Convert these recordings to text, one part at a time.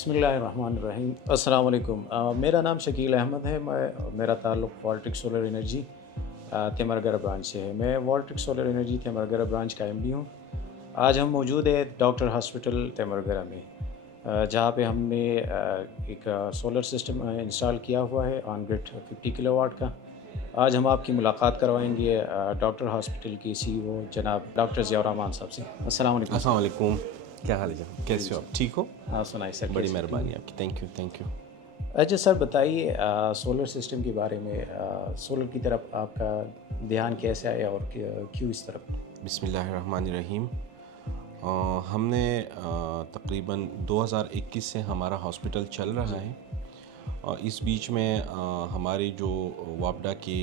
बिस्मिल्लाहिर्रहमानिर्रहीम। अस्सलाम वालेकुम। मेरा नाम शकील अहमद है। मेरा ताल्लुक़ वोल्ट्रिक सोलर एनर्जी तिमरगढ़ ब्रांच से है। मैं वोल्ट्रिक सोलर एनर्जी तिमरगढ़ ब्रांच का एमडी हूँ। आज हम मौजूद है डॉक्टर हॉस्पिटल तिमरगढ़ में, जहाँ पे हमने एक सोलर सिस्टम इंस्टॉल किया हुआ है ऑन ग्रिड 50 किलोवाट का। आज हम आपकी मुलाकात करवाएंगे डॉक्टर हॉस्पिटल की सीईओ जनाब डॉक्टर ज़िया रहमान साहब से। अस्सलाम वालेकुम अस्सलाम सर। वालेकुम। क्या हाल है जनाब, जी कैसे हो जी। आप? ठीक हो? हाँ सुनाई सर, बड़ी कैसे ठीक मेहरबानी हो? आपकी, थैंक यू थैंक यू। अच्छा सर बताइए, सोलर सिस्टम के बारे में, सोलर की तरफ आपका ध्यान कैसे आया और क्यों इस तरफ? बिस्मिल्लाहिर्रहमानिर्रहीम। हमने तकरीबन 2021 से हमारा हॉस्पिटल चल रहा जी है। इस बीच में हमारी जो वापडा की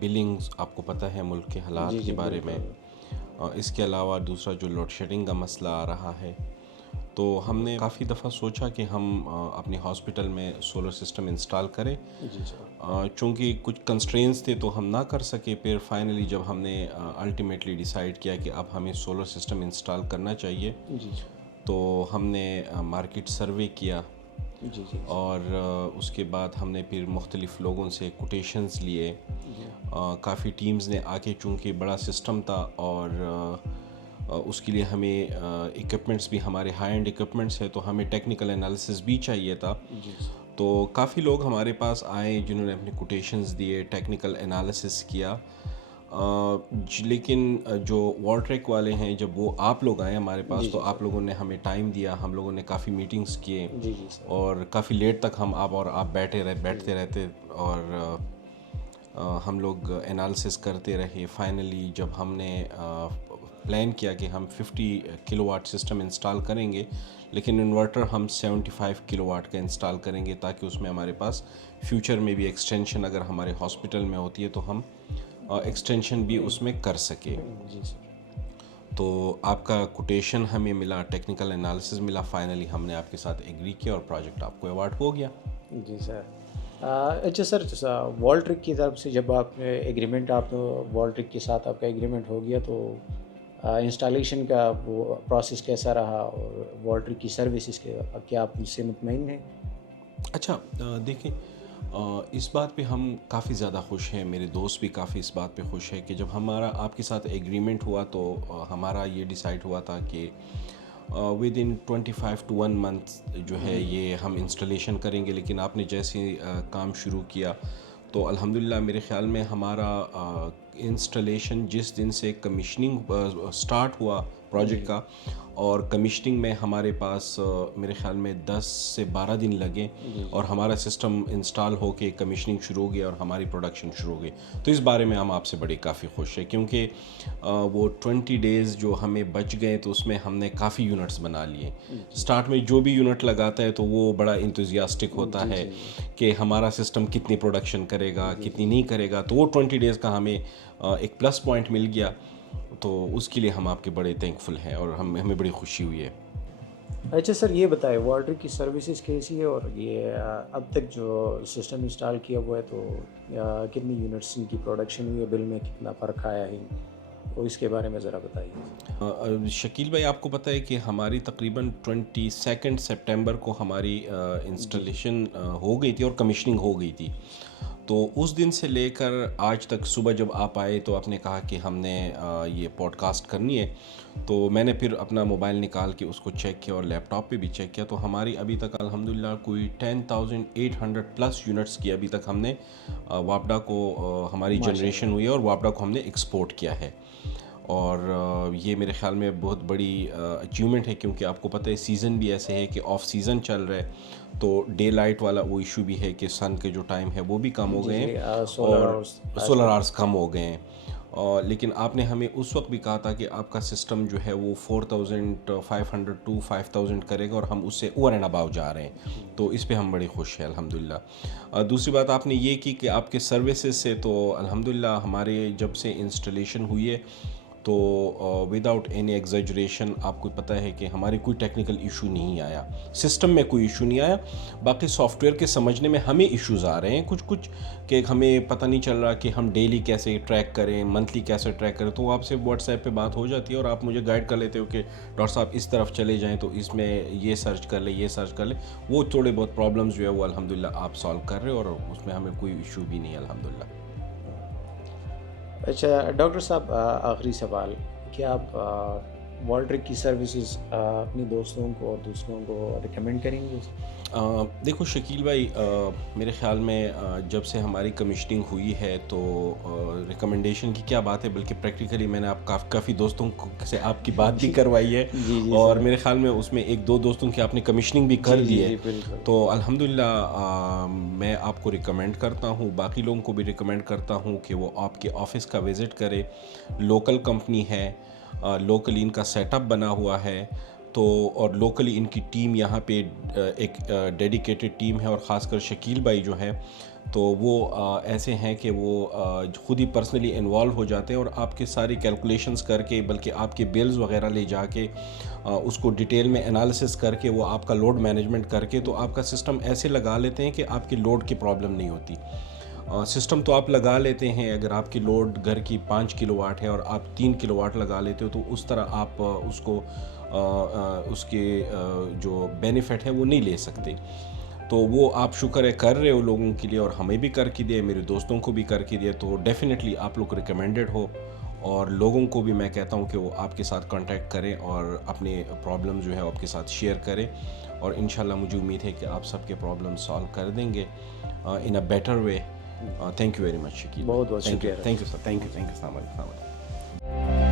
बिलिंग्स, आपको पता है मुल्क के जी हालात के जी बारे में। बिल्कुल। इसके अलावा दूसरा जो लोड शेडिंग का मसला आ रहा है, तो हमने काफ़ी दफ़ा सोचा कि हम अपने हॉस्पिटल में सोलर सिस्टम इंस्टॉल करें। जी सर। चूँकि कुछ कंस्ट्रेंट्स थे तो हम ना कर सके, फिर फाइनली जब हमने अल्टीमेटली डिसाइड किया कि अब हमें सोलर सिस्टम इंस्टॉल करना चाहिए, जी सर। तो हमने मार्केट सर्वे किया जी जी और उसके बाद हमने फिर मुख्तलिफ़ लोगों से कोटेशंस लिए। जी काफ़ी टीम्स ने आके, चूँकि बड़ा सिस्टम था और उसके लिए हमें इक्विपमेंट्स भी, हमारे हाई एंड इक्विपमेंट्स है, तो हमें टेक्निकल एनालिसिस भी चाहिए था। जी सर। तो काफ़ी लोग हमारे पास आए जिन्होंने अपने कोटेशंस दिए, टेक्निकल एनालिसिस किया। लेकिन जो वॉल्ट्रिक वाले हैं, जब वो आप लोग आए हमारे पास, जी तो जी आप सर। लोगों ने हमें टाइम दिया, हम लोगों ने काफ़ी मीटिंग्स किए जी जी सर। और काफ़ी लेट तक हम आप बैठते जी रहते और हम लोग एनालिसिस करते रहे। फाइनली जब हमने प्लान किया कि हम 50 किलोवाट सिस्टम इंस्टॉल करेंगे, लेकिन इन्वर्टर हम 75 किलोवाट का इंस्टॉल करेंगे, ताकि उसमें हमारे पास फ्यूचर में भी एक्सटेंशन अगर हमारे हॉस्पिटल में होती है तो हम एक्सटेंशन भी उसमें कर सके। जी सर। तो आपका कोटेशन हमें मिला, टेक्निकल एनालिसिस मिला, फाइनली हमने आपके साथ एग्री किया और प्रोजेक्ट आपको अवार्ड हो गया। जी सर। अच्छा सर, वॉल्ट्रिक की तरफ से जब आप एग्रीमेंट, आप वॉल्ट्रिक के साथ आपका एग्रीमेंट हो गया, तो इंस्टॉलेशन का वो प्रोसेस कैसा रहा और वॉल्ट्रिक की सर्विसेज के क्या आप उससे मुतमईन हैं? अच्छा, देखें, इस बात पे हम काफ़ी ज़्यादा खुश हैं, मेरे दोस्त भी काफ़ी इस बात पे खुश है कि जब हमारा आपके साथ एग्रीमेंट हुआ, तो हमारा ये डिसाइड हुआ था कि विद इन 25 टू 1 मंथ जो है जी ये हम इंस्टॉलेशन करेंगे। लेकिन आपने जैसे काम शुरू किया, तो अल्हम्दुलिल्लाह मेरे ख़्याल में हमारा इंस्टॉलेशन जिस दिन से कमिशनिंग स्टार्ट हुआ जी प्रोजेक्ट का, और कमिशनिंग में हमारे पास मेरे ख़्याल में 10 से 12 दिन लगे जी जी और हमारा सिस्टम इंस्टॉल होके कमिशनिंग शुरू हो गई और हमारी प्रोडक्शन शुरू हो गई। तो इस बारे में हम आपसे बड़े काफ़ी खुश हैं, क्योंकि वो 20 डेज़ जो हमें बच गए, तो उसमें हमने काफ़ी यूनिट्स बना लिए। जी स्टार्ट में जो भी यूनिट लगाता है तो वो बड़ा इंतुजियास्टिक होता जी है जी कि हमारा सिस्टम कितनी प्रोडक्शन करेगा, जी कितनी जी। नहीं करेगा। तो वो 20 डेज़ का हमें एक प्लस पॉइंट मिल गया, तो उसके लिए हम आपके बड़े थैंकफुल हैं और हमें बड़ी खुशी हुई है। अच्छा सर, ये बताएं वॉल्ट्रिक की सर्विसेज कैसी है, और ये अब तक जो सिस्टम इंस्टॉल किया हुआ है, तो कितनी यूनिट्स इनकी प्रोडक्शन हुई है, बिल में कितना फ़र्क आया है, और इसके बारे में ज़रा बताइए। शकील भाई, आपको पता है कि हमारी तकरीबन 22 सितंबर को हमारी जी जी। इंस्टॉलेशन हो गई थी और कमिशनिंग हो गई थी। तो उस दिन से लेकर आज तक, सुबह जब आप आए तो आपने कहा कि हमने ये पॉडकास्ट करनी है, तो मैंने फिर अपना मोबाइल निकाल के उसको चेक किया और लैपटॉप पे भी चेक किया, तो हमारी अभी तक अल्हम्दुलिल्लाह कोई 10,800 प्लस यूनिट्स की अभी तक हमने वापडा को हमारी जनरेशन माशाल्लाह। हुई है और वापडा को हमने एक्सपोर्ट किया है। और ये मेरे ख़्याल में बहुत बड़ी अचीवमेंट है, क्योंकि आपको पता है सीज़न भी ऐसे है कि ऑफ सीज़न चल रहा है, तो डे लाइट वाला वो इशू भी है कि सन के जो टाइम है वो भी कम हो जी गए जी। हैं सोलर और आवर्स सोलर आजकल। आवर्स कम हो गए हैं। लेकिन आपने हमें उस वक्त भी कहा था कि आपका सिस्टम जो है वो 4,500 टू 5,000 करेगा, और हम उससे ओवर एंड अबाव जा रहे हैं। तो इस पे हम बड़ी खुश हैं अल्हम्दुलिल्लाह। दूसरी बात आपने ये की कि आपके सर्विसेज से, तो अल्हम्दुलिल्लाह हमारे जब से इंस्टॉलेशन हुई है, تو وداؤٹ اینی ایگزیجریشن آپ کو پتہ ہے کہ ہماری کوئی ٹیکنیکل ایشو نہیں آیا, سسٹم میں کوئی ایشو نہیں آیا. باقی سافٹ ویئر کے سمجھنے میں ہمیں ایشوز آ رہے ہیں کچھ کہ ہمیں پتہ نہیں چل رہا کہ ہم ڈیلی کیسے ٹریک کریں, منتھلی کیسے ٹریک کریں. تو آپ سے واٹس ایپ پہ بات ہو جاتی ہے اور آپ مجھے گائیڈ کر لیتے ہو کہ ڈاکٹر صاحب اس طرف چلے جائیں تو اس میں یہ سرچ کر لیں, یہ سرچ کر لیں. وہ تھوڑے بہت پرابلمس جو ہے وہ الحمدللہ آپ سالو کر رہے ہو اور اس میں ہمیں کوئی ایشو بھی نہیں ہے الحمدللہ. اچھا ڈاکٹر صاحب, آخری سوال, کیا آپ والٹرک کی سروسز اپنے دوستوں کو اور دوسروں کو ریکمینڈ کریں گے؟ دیکھو شکیل بھائی, میرے خیال میں جب سے ہماری کمیشننگ ہوئی ہے تو ریکمنڈیشن کی کیا بات ہے, بلکہ پریکٹیکلی میں نے کافی دوستوں سے آپ کی بات بھی کروائی ہے اور میرے خیال میں اس میں 1-2 دوستوں کی آپ نے کمیشننگ بھی کر دی ہے. تو الحمدللہ میں آپ کو ریکمینڈ کرتا ہوں, باقی لوگوں کو بھی ریکمینڈ کرتا ہوں کہ وہ آپ کے آفس کا وزٹ کرے. لوکل کمپنی ہے, لوکلی ان کا سیٹ اپ بنا ہوا ہے, تو اور لوکلی ان کی ٹیم یہاں پہ ایک ڈیڈیکیٹڈ ٹیم ہے, اور خاص کر شکیل بھائی جو ہے تو وہ ایسے ہیں کہ وہ خود ہی پرسنلی انوالو ہو جاتے ہیں اور آپ کے ساری کیلکولیشنز کر کے, بلکہ آپ کے بلز وغیرہ لے جا کے اس کو ڈیٹیل میں انالیسس کر کے وہ آپ کا لوڈ مینجمنٹ کر کے تو آپ کا سسٹم ایسے لگا لیتے ہیں کہ آپ کی لوڈ کی پرابلم نہیں ہوتی. سسٹم تو آپ لگا لیتے ہیں, اگر آپ کی لوڈ گھر کی 5 کلو واٹ ہے اور آپ 3 کلو واٹ لگا لیتے ہو تو اس طرح آپ اس کو اس کے جو بینیفٹ ہے وہ نہیں لے سکتے. تو وہ آپ شکر ہے کر رہے ہو لوگوں کے لیے, اور ہمیں بھی کر کے دیا, میرے دوستوں کو بھی کر کے دیا. تو ڈیفینیٹلی آپ لوگ ریکمینڈڈ ہو, اور لوگوں کو بھی میں کہتا ہوں کہ وہ آپ کے ساتھ کانٹیکٹ کریں اور اپنے پرابلم جو ہے آپ کے ساتھ شیئر کریں, اور انشاءاللہ مجھے امید ہے کہ آپ سب کے پرابلم سالو کر دیں گے in a better way. Thank you very much Shakeel. بہت بہت شکریہ. Thank you sir, thank you السلام علیکم.